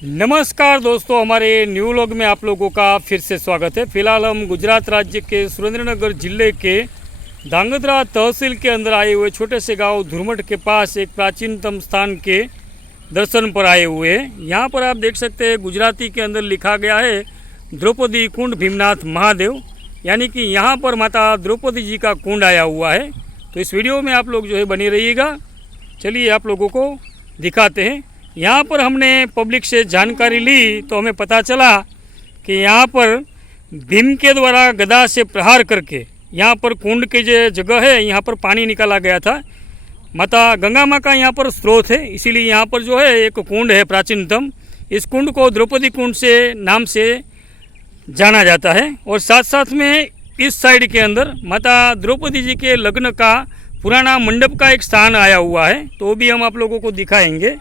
नमस्कार दोस्तों, हमारे न्यू व्लॉग में आप लोगों का फिर से स्वागत है। फिलहाल हम गुजरात राज्य के सुरेंद्रनगर जिले के धांगध्रा तहसील के अंदर आए हुए छोटे से गांव धुरमठ के पास एक प्राचीनतम स्थान के दर्शन पर आए हुए हैं। यहाँ पर आप देख सकते हैं गुजराती के अंदर लिखा गया है द्रौपदी कुंड भीमनाथ महादेव, यानी कि यहाँ पर माता द्रौपदी जी का कुंड आया हुआ है। तो इस वीडियो में आप लोग जो है बने रहिएगा। चलिए आप लोगों को दिखाते हैं। यहाँ पर हमने पब्लिक से जानकारी ली तो हमें पता चला कि यहाँ पर भीम के द्वारा गदा से प्रहार करके यहाँ पर कुंड की जो जगह है यहाँ पर पानी निकाला गया था। माता गंगा माँ का यहाँ पर स्रोत है, इसीलिए यहाँ पर जो है एक कुंड है प्राचीनतम। इस कुंड को द्रौपदी कुंड से नाम से जाना जाता है। और साथ साथ में इस साइड के अंदर माता द्रौपदी जी के लग्न का पुराना मंडप का एक स्थान आया हुआ है, तो वो भी हम आप लोगों को दिखाएंगे।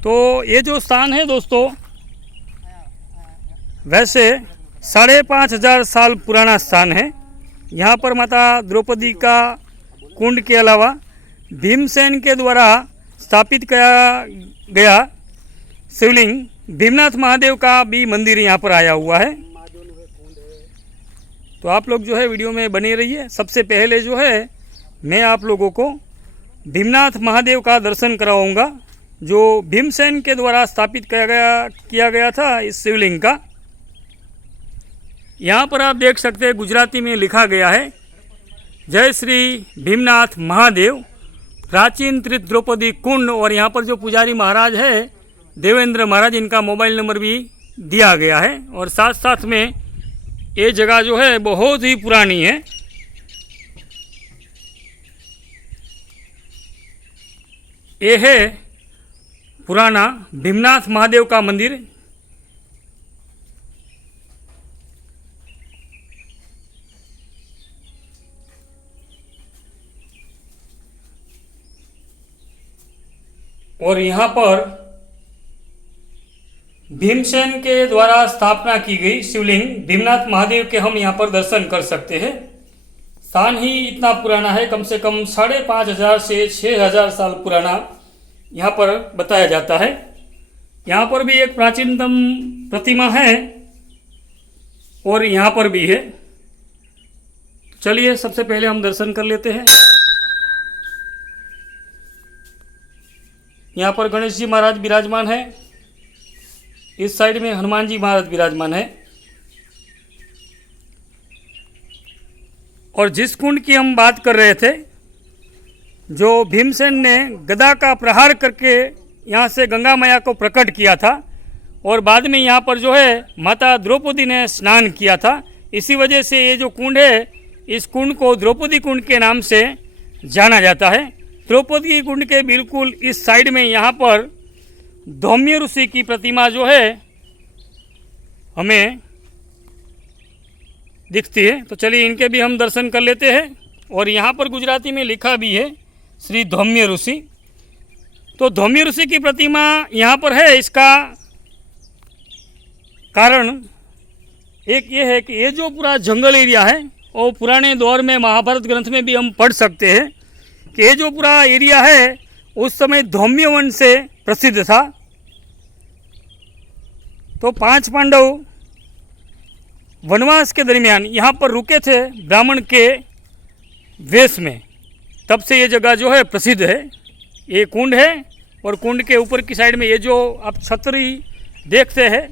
तो ये जो स्थान है दोस्तों, वैसे 5,500 साल पुराना स्थान है। यहाँ पर माता द्रौपदी का कुंड के अलावा भीमसेन के द्वारा स्थापित किया गया शिवलिंग भीमनाथ महादेव का भी मंदिर यहाँ पर आया हुआ है। तो आप लोग जो है वीडियो में बने रहिए। सबसे पहले जो है मैं आप लोगों को भीमनाथ महादेव का दर्शन कराऊंगा, जो भीमसेन के द्वारा स्थापित किया गया था इस शिवलिंग का। यहाँ पर आप देख सकते हैं गुजराती में लिखा गया है जय श्री भीमनाथ महादेव प्राचीन त्रिद्रौपदी कुंड। और यहाँ पर जो पुजारी महाराज है देवेंद्र महाराज, इनका मोबाइल नंबर भी दिया गया है। और साथ साथ में ये जगह जो है बहुत ही पुरानी है। ये है पुराना भीमनाथ महादेव का मंदिर। और यहाँ पर भीमसेन के द्वारा स्थापना की गई शिवलिंग भीमनाथ महादेव के हम यहाँ पर दर्शन कर सकते हैं। स्थान ही इतना पुराना है, कम से कम 5,500 से 6,000 साल पुराना यहाँ पर बताया जाता है। यहाँ पर भी एक प्राचीनतम प्रतिमा है और यहाँ पर भी है। चलिए सबसे पहले हम दर्शन कर लेते हैं। यहाँ पर गणेश जी महाराज विराजमान है, इस साइड में हनुमान जी महाराज विराजमान है। और जिस कुंड की हम बात कर रहे थे, जो भीमसेन ने गदा का प्रहार करके यहाँ से गंगा मैया को प्रकट किया था और बाद में यहाँ पर जो है माता द्रौपदी ने स्नान किया था, इसी वजह से ये जो कुंड है इस कुंड को द्रौपदी कुंड के नाम से जाना जाता है। द्रौपदी कुंड के बिल्कुल इस साइड में यहाँ पर धौम्य ऋषि की प्रतिमा जो है हमें दिखती है। तो चलिए इनके भी हम दर्शन कर लेते हैं। और यहाँ पर गुजराती में लिखा भी है श्री धौम्य ऋषि। तो धौम्य ऋषि की प्रतिमा यहाँ पर है, इसका कारण एक ये है कि ये जो पूरा जंगल एरिया है वो पुराने दौर में महाभारत ग्रंथ में भी हम पढ़ सकते हैं कि ये जो पूरा एरिया है उस समय धौम्य वंश से प्रसिद्ध था। तो 5 पांडव वनवास के दरमियान यहाँ पर रुके थे ब्राह्मण के वेश में, तब से ये जगह जो है प्रसिद्ध है। ये कुंड है और कुंड के ऊपर की साइड में ये जो आप छतरी देखते हैं,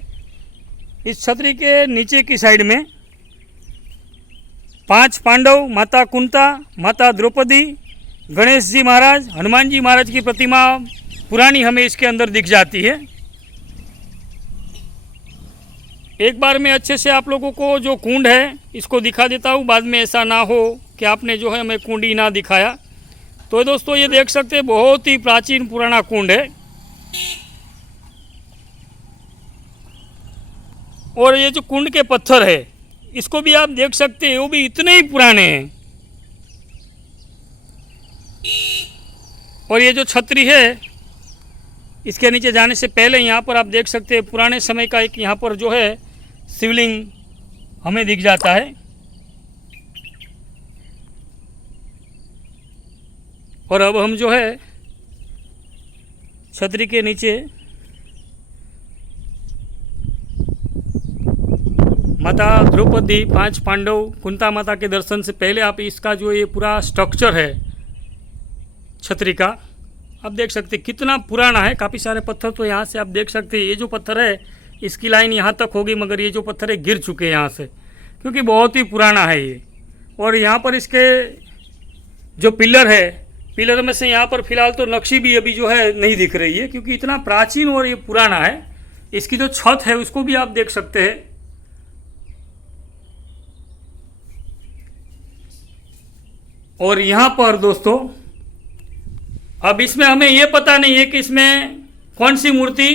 इस छतरी के नीचे की साइड में 5 पांडव, माता कुंता, माता द्रौपदी, गणेश जी महाराज, हनुमान जी महाराज की प्रतिमा पुरानी हमें इसके अंदर दिख जाती है। एक बार मैं अच्छे से आप लोगों को जो कुंड है इसको दिखा देता हूँ, बाद में ऐसा ना हो कि आपने जो है हमें कुंड ही ना दिखाया। तो दोस्तों ये देख सकते हैं बहुत ही प्राचीन पुराना कुंड है। और ये जो कुंड के पत्थर है इसको भी आप देख सकते हैं, वो भी इतने ही पुराने हैं। और ये जो छतरी है इसके नीचे जाने से पहले यहाँ पर आप देख सकते हैं पुराने समय का एक यहाँ पर जो है शिवलिंग हमें दिख जाता है। और अब हम जो है छतरी के नीचे माता द्रौपदी, 5 पांडव, कुंता माता के दर्शन से पहले आप इसका जो ये पूरा स्ट्रक्चर है छतरी का, आप देख सकते कितना पुराना है। काफ़ी सारे पत्थर तो यहाँ से आप देख सकते हैं। ये जो पत्थर है इसकी लाइन यहाँ तक होगी, मगर ये जो पत्थर है गिर चुके हैं यहाँ से, क्योंकि बहुत ही पुराना है ये। और यहाँ पर इसके जो पिलर है, पिलर में से यहाँ पर फिलहाल तो नक्शी भी अभी जो है नहीं दिख रही है, क्योंकि इतना प्राचीन और ये पुराना है। इसकी जो छत है उसको भी आप देख सकते हैं। और यहाँ पर दोस्तों अब इसमें हमें ये पता नहीं है कि इसमें कौन सी मूर्ति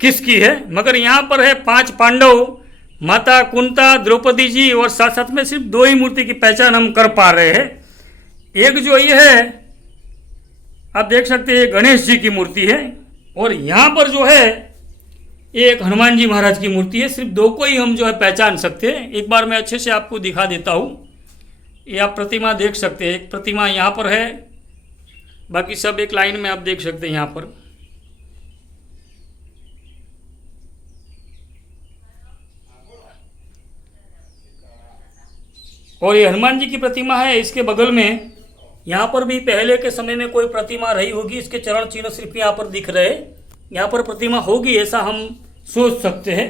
किसकी है, मगर यहाँ पर है 5 पांडव, माता कुंता, द्रौपदी जी, और साथ साथ में सिर्फ 2 ही मूर्ति की पहचान हम कर पा रहे हैं। एक जो ये है आप देख सकते हैं गणेश जी की मूर्ति है, और यहाँ पर जो है एक हनुमान जी महाराज की मूर्ति है। सिर्फ 2 को ही हम जो है पहचान सकते हैं। एक बार मैं अच्छे से आपको दिखा देता हूँ। ये आप प्रतिमा देख सकते हैं, एक प्रतिमा यहाँ पर है, बाकी सब एक लाइन में आप देख सकते हैं यहाँ पर। और ये हनुमान जी की प्रतिमा है। इसके बगल में यहाँ पर भी पहले के समय में कोई प्रतिमा रही होगी, इसके चरण चिन्ह सिर्फ यहाँ पर दिख रहे, यहाँ पर प्रतिमा होगी ऐसा हम सोच सकते हैं।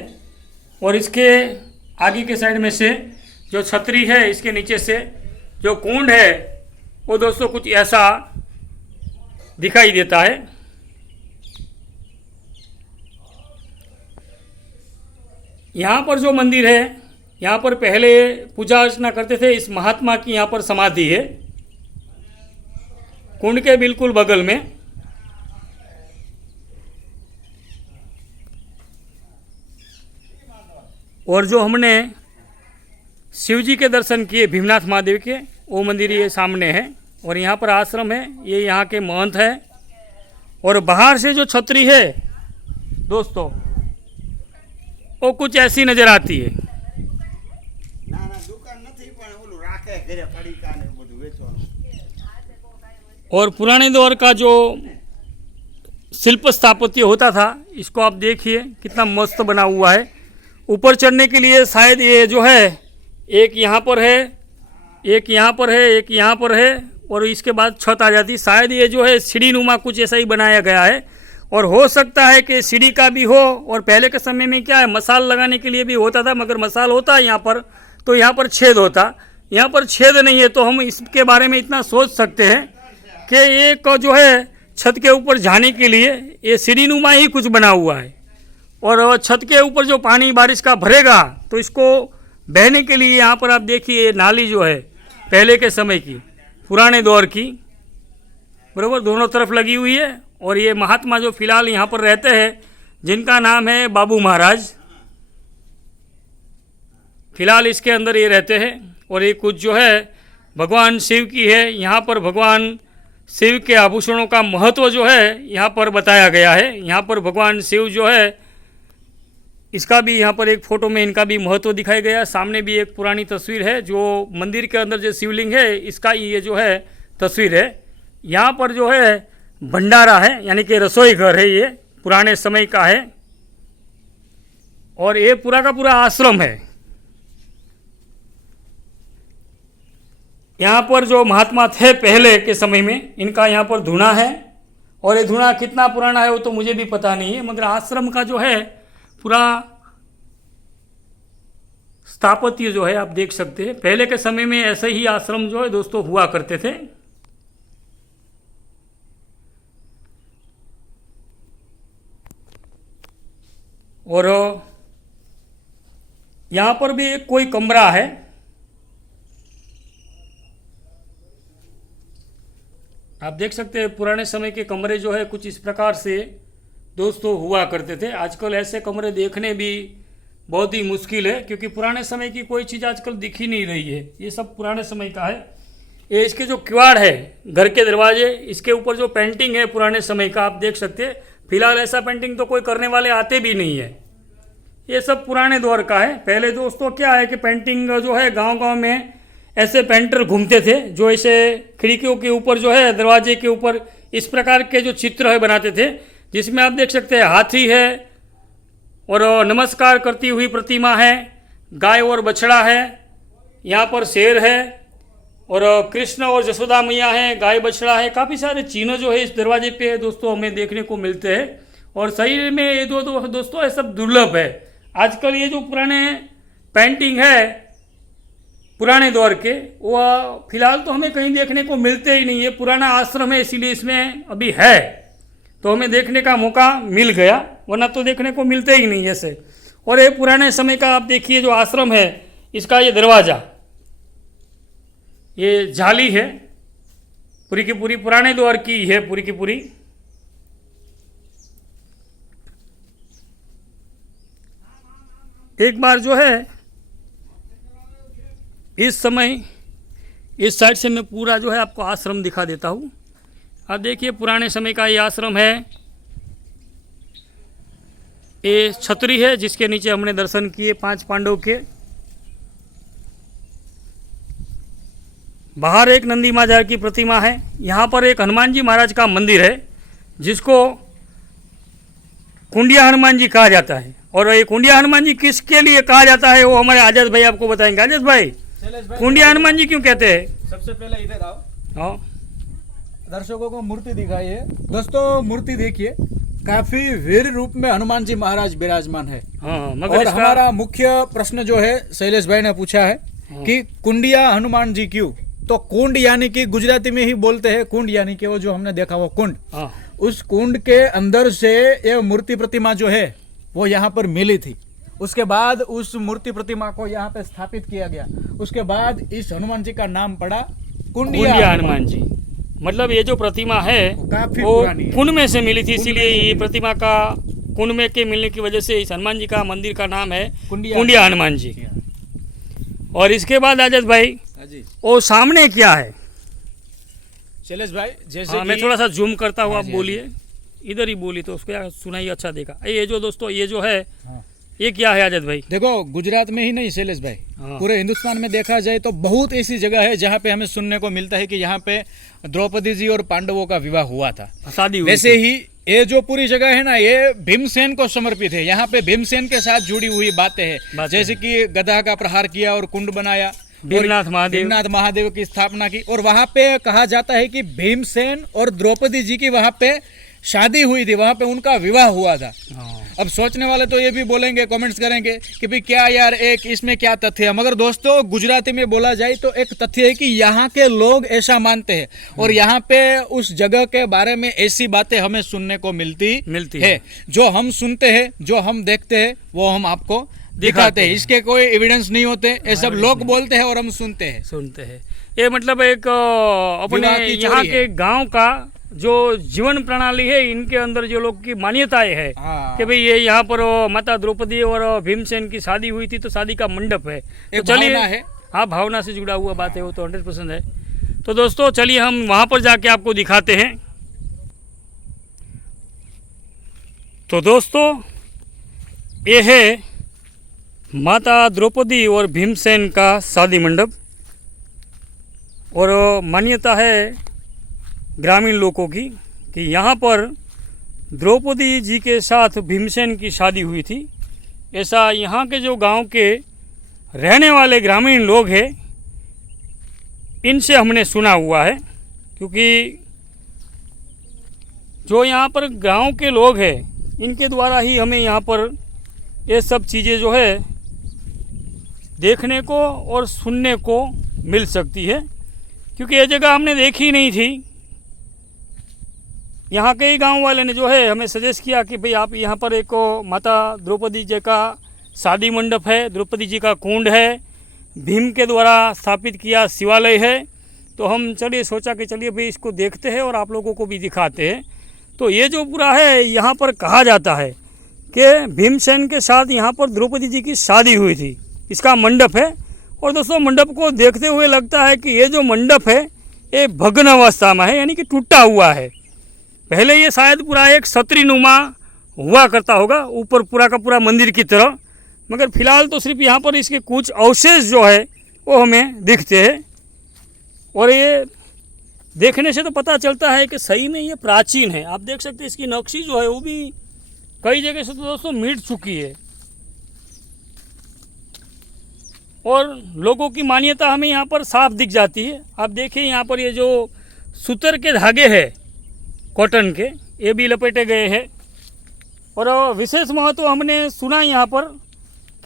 और इसके आगे के साइड में से जो छतरी है, इसके नीचे से जो कुंड है वो दोस्तों कुछ ऐसा दिखाई देता है। यहाँ पर जो मंदिर है, यहाँ पर पहले पूजा अर्चना करते थे। इस महात्मा की यहाँ पर समाधि है कुंड के बिल्कुल बगल में। और जो हमने शिव जी के दर्शन किए भीमनाथ महादेव के, वो मंदिर ये सामने है। और यहाँ पर आश्रम है, ये यहाँ के महंत है। और बाहर से जो छतरी है दोस्तों वो कुछ ऐसी नज़र आती है। और पुराने दौर का जो शिल्प स्थापत्य होता था, इसको आप देखिए कितना मस्त बना हुआ है। ऊपर चढ़ने के लिए शायद ये जो है एक यहाँ पर है, एक यहाँ पर है, एक यहाँ पर है, और इसके बाद छत आ जाती। शायद ये जो है सीढ़ी नुमा कुछ ऐसा ही बनाया गया है। और हो सकता है कि सीढ़ी का भी हो। और पहले के समय में क्या है, मसाल लगाने के लिए भी होता था, मगर मसाल होता है यहाँ पर तो यहाँ पर छेद होता, यहाँ पर छेद नहीं है। तो हम इसके बारे में इतना सोच सकते हैं कि एक जो है छत के ऊपर जाने के लिए ये सीढ़ी नुमा ही कुछ बना हुआ है। और छत के ऊपर जो पानी बारिश का भरेगा तो इसको बहने के लिए यहाँ पर आप देखिए नाली जो है पहले के समय की, पुराने दौर की, बराबर दोनों तरफ लगी हुई है। और ये महात्मा जो फिलहाल यहाँ पर रहते हैं, जिनका नाम है बाबू महाराज, फिलहाल इसके अंदर ये रहते हैं। और ये कुछ जो है भगवान शिव की है। यहाँ पर भगवान शिव के आभूषणों का महत्व जो है यहाँ पर बताया गया है। यहाँ पर भगवान शिव जो है, इसका भी यहाँ पर एक फ़ोटो में इनका भी महत्व दिखाया गया। सामने भी एक पुरानी तस्वीर है, जो मंदिर के अंदर जो शिवलिंग है इसका ये जो है तस्वीर है। यहाँ पर जो है भंडारा है, यानी कि रसोई घर है, ये पुराने समय का है। और ये पूरा का पूरा आश्रम है। यहाँ पर जो महात्मा थे पहले के समय में, इनका यहाँ पर धूना है। और ये धूना कितना पुराना है वो तो मुझे भी पता नहीं है, मगर आश्रम का जो है पूरा स्थापत्य जो है आप देख सकते हैं। पहले के समय में ऐसे ही आश्रम जो है दोस्तों हुआ करते थे। और यहाँ पर भी कोई कमरा है। आप देख सकते हैं पुराने समय के कमरे जो है कुछ इस प्रकार से दोस्तों हुआ करते थे। आजकल ऐसे कमरे देखने भी बहुत ही मुश्किल है, क्योंकि पुराने समय की कोई चीज़ आजकल दिख ही नहीं रही है। ये सब पुराने समय का है। ये इसके जो किवाड़ है, घर के दरवाजे, इसके ऊपर जो पेंटिंग है पुराने समय का आप देख सकते हैं। फिलहाल ऐसा पेंटिंग तो कोई करने वाले आते भी नहीं है। ये सब पुराने दौर का है। पहले दोस्तों क्या है कि पेंटिंग जो है गांव-गांव में ऐसे पेंटर घूमते थे, जो ऐसे खिड़कियों के ऊपर जो है, दरवाजे के ऊपर इस प्रकार के जो चित्र है बनाते थे, जिसमें आप देख सकते हैं हाथी है और नमस्कार करती हुई प्रतिमा है, गाय और बछड़ा है, यहाँ पर शेर है और कृष्ण और यशोदा मैया है, गाय बछड़ा है। काफ़ी सारे चिन्ह जो है इस दरवाजे पे दोस्तों हमें देखने को मिलते हैं और सही में ये दोस्तों ये सब दुर्लभ है। आजकल ये जो पुराने पेंटिंग है पुराने दौर के, वो फिलहाल तो हमें कहीं देखने को मिलते ही नहीं है। पुराना आश्रम है इसीलिए इसमें अभी है तो हमें देखने का मौका मिल गया, वरना तो देखने को मिलते ही नहीं ऐसे। और ये पुराने समय का आप देखिए जो आश्रम है, इसका ये दरवाज़ा, ये जाली है, पूरी की पूरी पुराने दौर की है पूरी की पूरी। एक बार जो है इस समय इस साइड से मैं पूरा जो है आपको आश्रम दिखा देता हूँ। आप देखिए पुराने समय का ये आश्रम है, ये छतरी है जिसके नीचे हमने दर्शन किए 5 पांडव के। बाहर एक नंदी महाराज की प्रतिमा है, यहाँ पर एक हनुमान जी महाराज का मंदिर है जिसको कुंडिया हनुमान जी कहा जाता है। और ये कुंडिया हनुमान जी किसके लिए कहा जाता है वो हमारे आजाद भाई आपको बताएंगे। आजाद भाई, कुंडिया हनुमान जी क्यों कहते हैं? सबसे पहले इधर आओ, हाँ दर्शकों को मूर्ति दिखाइए। दोस्तों मूर्ति देखिए, काफी वीर रूप में हनुमान जी महाराज विराजमान है। हाँ, मगर और हमारा मुख्य प्रश्न जो है शैलेश भाई ने पूछा है कि कुंडिया हनुमान जी क्यों? तो कुंड यानी कि गुजराती में ही बोलते हैं कुंड, यानी कि वो जो हमने देखा वो कुंड, उस कुंड के अंदर से ये मूर्ति प्रतिमा जो है वो यहाँ पर मिली थी। उसके बाद उस मूर्ति प्रतिमा को यहाँ पे स्थापित किया गया। उसके बाद इस हनुमान जी का नाम पड़ा कुंडिया हनुमान जी। मतलब ये जो प्रतिमा है काफी वो पुरानी है, कुंड में से मिली थी, इसीलिए ये प्रतिमा का कुंड में के मिलने की वजह से इस हनुमान जी का मंदिर का नाम है कुंडिया हनुमान जी। और इसके बाद आजाद भाई वो सामने क्या है? शैलेश भाई जैसे हाँ, मैं थोड़ा सा जूम करता हूँ, आप बोलिए, इधर ही बोली तो उसको यार सुनाइए, अच्छा देखा। ये जो दोस्तों ये जो है ये क्या है आजाद भाई? देखो गुजरात में ही नहीं शैलेश भाई, पूरे हिंदुस्तान में देखा जाए तो बहुत ऐसी जगह है जहाँ पे हमें सुनने को मिलता है कि यहाँ पे द्रौपदी जी और पांडवों का विवाह हुआ था, शादी हुई। वैसे ही ये जो पूरी जगह है ना ये भीमसेन को समर्पित है। यहाँ पे भीमसेन के साथ जुड़ी हुई बातें हैं, जैसे कि गदा का प्रहार किया और कुंड बनाया, भीमनाथ महादेव की स्थापना की। और वहाँ पे कहा जाता है कि भीमसेन और द्रौपदी जी की वहाँ पे शादी हुई थी, वहाँ पे उनका विवाह हुआ था। अब सोचने वाले तो ये भी बोलेंगे, कमेंट्स करेंगे कि भाई क्या यार एक इसमें क्या तथ्य है, मगर दोस्तों गुजराती में बोला जाए तो एक तथ्य है कि यहाँ के लोग ऐसा मानते हैं और यहाँ पे उस जगह के बारे में ऐसी बातें हमें सुनने को मिलती है। जो हम सुनते हैं, जो हम देखते हैं, वो हम आपको दिखाते हैं। इसके कोई एविडेंस नहीं होते, ये सब लोग बोलते हैं और हम सुनते हैं। ये मतलब एक अपने यहाँ के गांव का जो जीवन प्रणाली है, इनके अंदर जो लोग की मान्यताएं है कि भाई ये यहाँ पर माता द्रौपदी और भीमसेन की शादी हुई थी तो शादी का मंडप है। तो चलिए, हाँ भावना से जुड़ा हुआ बात है वो तो 100% है। तो दोस्तों चलिए हम वहाँ पर जाके आपको दिखाते हैं। तो दोस्तों ये है माता द्रौपदी और भीमसेन का शादी मंडप और मान्यता है ग्रामीण लोगों की कि यहाँ पर द्रौपदी जी के साथ भीमसेन की शादी हुई थी। ऐसा यहाँ के जो गांव के रहने वाले ग्रामीण लोग हैं इनसे हमने सुना हुआ है, क्योंकि जो यहाँ पर गांव के लोग हैं इनके द्वारा ही हमें यहाँ पर ये सब चीज़ें जो है देखने को और सुनने को मिल सकती है, क्योंकि ये जगह हमने देखी नहीं थी। यहाँ के ही गांव वाले ने जो है हमें सजेस्ट किया कि भाई आप यहाँ पर एक माता द्रौपदी जी का शादी मंडप है, द्रौपदी जी का कुंड है, भीम के द्वारा स्थापित किया शिवालय है। तो हम चलिए सोचा कि चलिए भाई इसको देखते हैं और आप लोगों को भी दिखाते हैं। तो ये जो पूरा है यहाँ पर कहा जाता है कि भीमसेन के साथ यहाँ पर द्रौपदी जी की शादी हुई थी, इसका मंडप है। और दोस्तों मंडप को देखते हुए लगता है कि ये जो मंडप है ये भग्न अवस्था में है, यानी कि टूटा हुआ है। पहले ये शायद पूरा एक छतरीनुमा हुआ करता होगा, ऊपर पूरा का पूरा मंदिर की तरह, मगर फिलहाल तो सिर्फ यहाँ पर इसके कुछ अवशेष जो है वो हमें दिखते हैं। और ये देखने से तो पता चलता है कि सही में ये प्राचीन है। आप देख सकते हैं इसकी नक्शी जो है वो भी कई जगह से तो दोस्तों मिट चुकी है। और लोगों की मान्यता हमें यहाँ पर साफ दिख जाती है। आप देखिए यहाँ पर ये जो सूतर के धागे हैं कॉटन के, ये भी लपेटे गए हैं। और विशेष महत्व हमने सुना यहाँ पर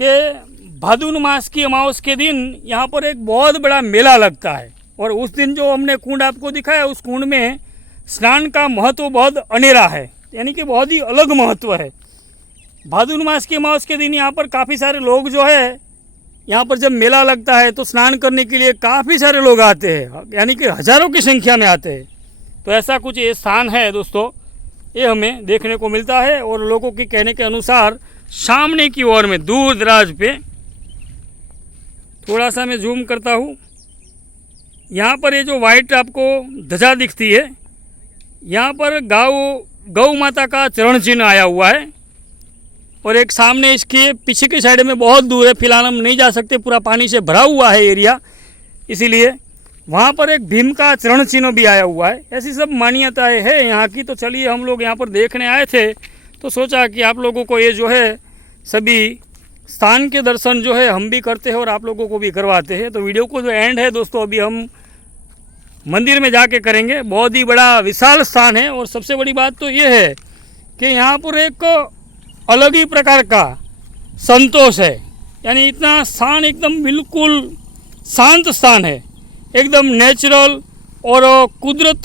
कि भादुन मास की अमावस के दिन यहाँ पर एक बहुत बड़ा मेला लगता है। और उस दिन जो हमने कुंड आपको दिखाया, उस कुंड में स्नान का महत्व बहुत अनेरा है, यानी कि बहुत ही अलग महत्व है। भादुन मास की अमावस के दिन यहाँ पर काफ़ी सारे लोग जो है, यहाँ पर जब मेला लगता है तो स्नान करने के लिए काफ़ी सारे लोग आते हैं, यानी कि हज़ारों की संख्या में आते हैं। तो ऐसा कुछ ये स्थान है दोस्तों, ये हमें देखने को मिलता है। और लोगों के कहने के अनुसार सामने की ओर में दूर दराज पे, थोड़ा सा मैं जूम करता हूँ, यहाँ पर ये जो वाइट आपको ध्वजा दिखती है, यहाँ पर गौ माता का चरण चिन्ह आया हुआ है। और एक सामने इसके पीछे की साइड में बहुत दूर है, फिलहाल हम नहीं जा सकते, पूरा पानी से भरा हुआ है एरिया, इसीलिए वहाँ पर एक भीम का चरण चिन्ह भी आया हुआ है। ऐसी सब मान्यताएं है यहाँ की। तो चलिए, हम लोग यहाँ पर देखने आए थे तो सोचा कि आप लोगों को ये जो है सभी स्थान के दर्शन जो है हम भी करते हैं और आप लोगों को भी करवाते हैं। तो वीडियो को जो एंड है दोस्तों, अभी हम मंदिर में जाके करेंगे। बहुत ही बड़ा विशाल स्थान है। और सबसे बड़ी बात तो ये है कि यहाँ पर एक अलग ही प्रकार का संतोष है, यानी इतना स्थान एकदम बिल्कुल शांत स्थान है, एकदम नेचुरल और कुदरत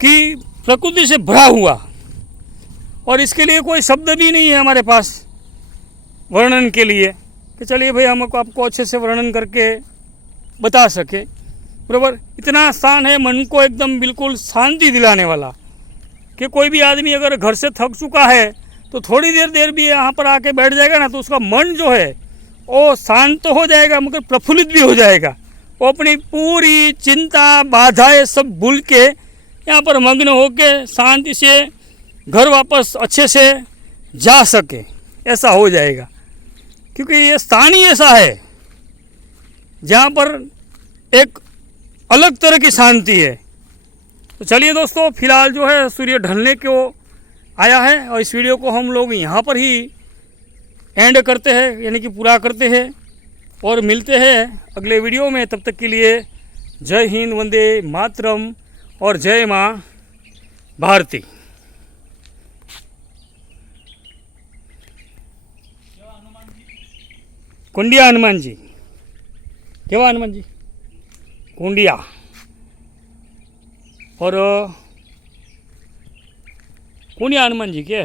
की प्रकृति से भरा हुआ। और इसके लिए कोई शब्द भी नहीं है हमारे पास वर्णन के लिए कि चलिए भाई हम आपको अच्छे से वर्णन करके बता सके, बराबर। इतना स्थान है मन को एकदम बिल्कुल शांति दिलाने वाला कि कोई भी आदमी अगर घर से थक चुका है तो थोड़ी देर भी यहाँ पर आके बैठ जाएगा ना, तो उसका मन जो है वो शांत तो हो जाएगा मगर प्रफुल्लित भी हो जाएगा। वो अपनी पूरी चिंता बाधाएं सब भूल के यहाँ पर मग्न होके शांति से घर वापस अच्छे से जा सके, ऐसा हो जाएगा। क्योंकि ये स्थान ही ऐसा है जहाँ पर एक अलग तरह की शांति है। तो चलिए दोस्तों, फिलहाल जो है सूर्य ढलने को आया है और इस वीडियो को हम लोग यहाँ पर ही एंड करते हैं, यानी कि पूरा करते हैं। और मिलते हैं अगले वीडियो में। तब तक के लिए जय हिंद, वंदे मातरम और जय माँ भारती। कुंडिया हनुमान जी, केवा हनुमान जी, कुंडिया। और कुंडिया हनुमान जी के